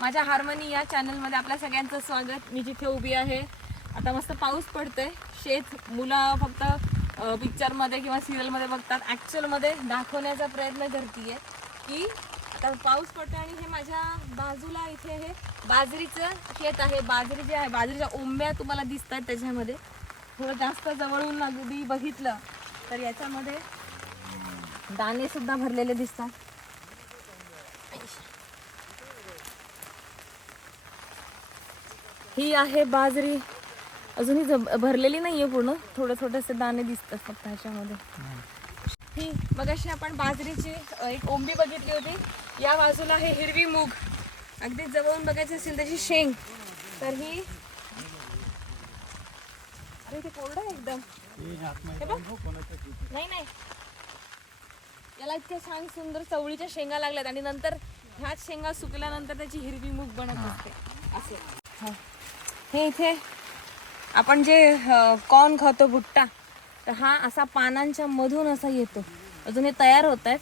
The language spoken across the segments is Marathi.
माझ्या हार्मनी या चॅनलमध्ये आपल्या सगळ्यांचं स्वागत. मी जिथे उभी आहे आता मस्त पाऊस पडतोय. शेत मुलं फक्त पिक्चरमध्ये किंवा सिरियलमध्ये बघतात, ॲक्च्युअलमध्ये दाखवण्याचा प्रयत्न करते की आता पाऊस पडतोय. आणि हे माझ्या बाजूला इथे हे बाजरीचं शेत आहे. बाजरी जे आहे, बाजरीच्या ओंब्या तुम्हाला दिसत आहेत. त्याच्यामध्ये थोडं जास्त जवळून अगदी बघितलं तर याच्यामध्ये दाणे सुद्धा भरलेले दिसतात. ही आहे बाजरी, अजूनही भरलेली नाहीये पूर्ण, थोडे थोडेसे दाणे दिसतात फक्त ह्याच्यामध्ये. ही मगाशी आपण बाजरीची एक ओंबी बघितली होती. या बाजूला आहे हिरवी मूग, अगदी जवळून बघायची असेल त्याची शेंग. तर ही अरे ते कोरडं आहे एकदम. नाही याला इतक्या छान सुंदर चवळीच्या शेंगा लागल्यात आणि नंतर ह्याच शेंगा सुकल्यानंतर त्याची हिरवी मूग बनत असते असे. हे इथे आपण जे कॉर्न खातो, भुट्टा, तर हा असा पानांच्या मधून असा येतो. अजून हे तयार होत आहेत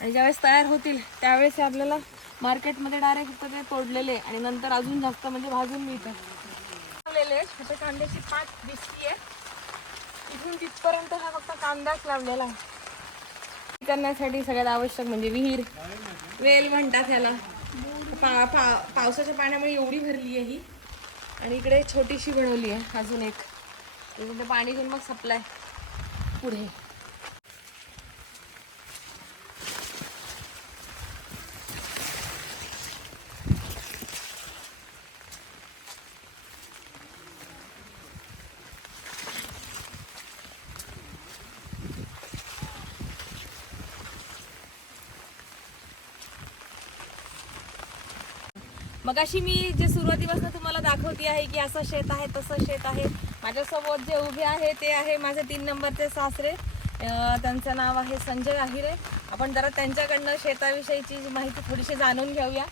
आणि ज्यावेळेस तयार होतील त्यावेळेस हे आपल्याला मार्केटमध्ये डायरेक्ट ते तोडलेले आणि नंतर अजून जास्त म्हणजे भाजून मिळतात. आता कांद्याची पात दिसती आहे. इथून तिथपर्यंत हा फक्त कांदाच लावलेला आहे. करण्यासाठी सगळ्यात आवश्यक म्हणजे विहीर, वेल म्हणतात ह्याला. पावसाच्या पाण्यामुळे एवढी भरली आहे ही. आणि इकडे छोटीशी बनवली आहे अजून एक, त्याच्यानंतर पाणी घेऊन मग सप्लाय पुढे. मगाशी मी जे सुरुवातीपासून तुम्हाला दाखवते आहे की असं शेत आहे, तसं शेत आहे. माझ्यासोबत जे उभे आहे ते आहे माझे 3 नंबरचे सासरे. त्यांचं नाव आहे संजय आहिरे. आपण जरा त्यांच्याकडनं शेताविषयीची माहिती थोडीशी जाणून घेऊया.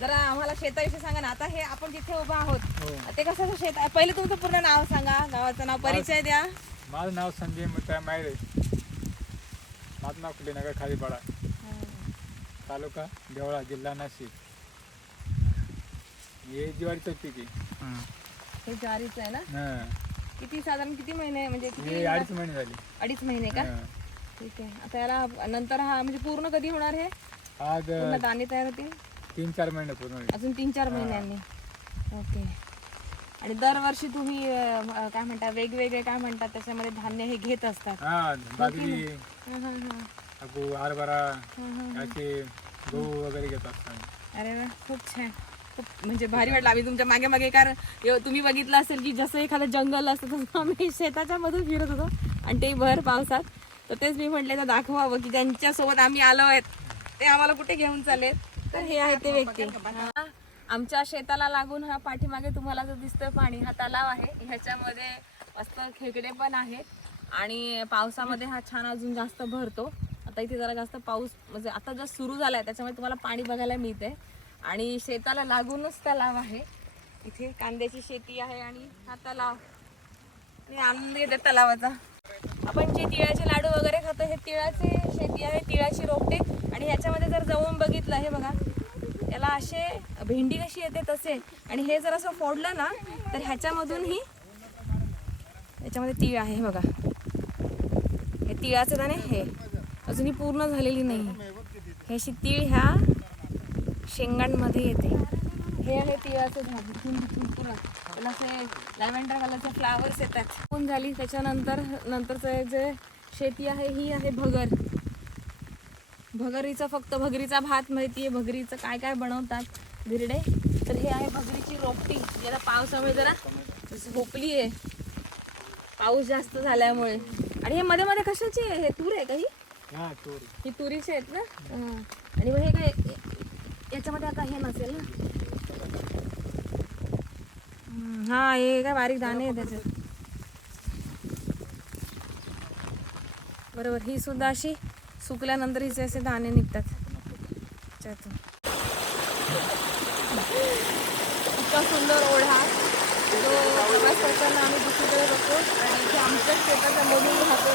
जरा आम्हाला शेताविषयी सांगा ना. आता हे आपण जिथे उभा आहोत ते कसं शेत आहे? पहिले तुमचं पूर्ण नाव सांगा, गावाचं नाव, परिचय द्या. माझं नाव संजय मुत्ताय मायरे, माझं नाव कुलेनगर खालीपाडा, तालुका देवळा, जिल्हा नाशिक. हे ज्वारीचं पीक आहे. हे ज्वारीचं आहे ना? किती साधारण किती महिने म्हणजे किती? 2.5 महिने झाले. 2.5 महिने का? ठीक आहे. आता याला नंतर हा म्हणजे पूर्ण कधी होणार हे? आज पूर्ण दाणे तयार होतील 3-4 महिने पूर्ण होईल. अजून 3-4 महिन्यांनी. ओके. आणि दरवर्षी तुम्ही काय म्हणता, वेगवेगळे काय म्हणतात त्याच्यामध्ये धान्य हे घेत असतात? बाजरी, हरभरा, असे गहू वगैरे घेत असतात. अरे वा, खूप छान. खूप म्हणजे भारी वाटलं. आम्ही तुमच्या मागे मागे, कारण तुम्ही बघितलं असेल की जसं एखादं जंगल असतं तसं आम्ही शेताच्या मधून फिरत होतो आणि ते भर पावसात. तर तेच मी म्हटलं तर दाखवावं की ज्यांच्यासोबत आम्ही आलो आहेत ते आम्हाला कुठे घेऊन चालेल. तर हे आहे ते व्यक्ती. आमच्या शेताला लागून हा पाठीमागे तुम्हाला जो दिसतोय पाणी, हा तलाव आहे. ह्याच्यामध्ये मस्त खेकडे पण आहेत आणि पावसामध्ये हा छान अजून जास्त भरतो. आता इथे जरा जास्त पाऊस म्हणजे आता जस्ट सुरू झालाय त्याच्यामुळे तुम्हाला पाणी बघायला मिळते. आणि शेताला लागूनच तलाव आहे. इथे कांद्याची शेती आहे आणि हा तलाव आणि आनंद येते तलावाचा. आपण जे तिळाचे लाडू वगैरे खातो हे तिळाचे शेती आहे, तिळाची रोपटे. आणि ह्याच्यामध्ये जर जवळून बघितलं, हे बघा, याला असे भेंडी कशी येते तसे. आणि हे जर असं फोडलं ना तर ह्याच्यामधूनही याच्यामध्ये तीळ आहे. बघा, हे तिळाचे दाणे, हे अजूनही पूर्ण झालेली नाही. हे अशी तीळ ह्या शेंगांमध्ये येते. हे आहे तिळाचं झाड. पुरा त्याला असे लॅव्हेंडर कलरचे फ्लावर्स येतात. पूर्ण झाली त्याच्यानंतर नंतरचं जे शेती आहे ही आहे भगर. भगरीचा फक्त भगरीचा भात माहिती आहे. भगरीचं काय काय बनवतात धिरडे. तर हे आहे भगरीची रोपटी, ज्याला पावसामुळे जरा झोपली आहे, पाऊस जास्त झाल्यामुळे. आणि हे मध्ये मध्ये कशाची आहे? हे तूर आहे का? ही तुरीचे आहेत ना? आणि मग हे काय याच्यामध्ये आता हे नसेल ना? हा, हे काय बारीक दाणे आहे त्याच्यात. बरोबर. ही सुद्धा अशी सुकल्यानंतर हिचे असे दाणे निघतात त्याच्यातून. इतका सुंदर ओढा जो प्रवास करताना आम्ही दुसरीकडे बघतो आणि इथे आमच्याच शेताच्या मधून राहतो.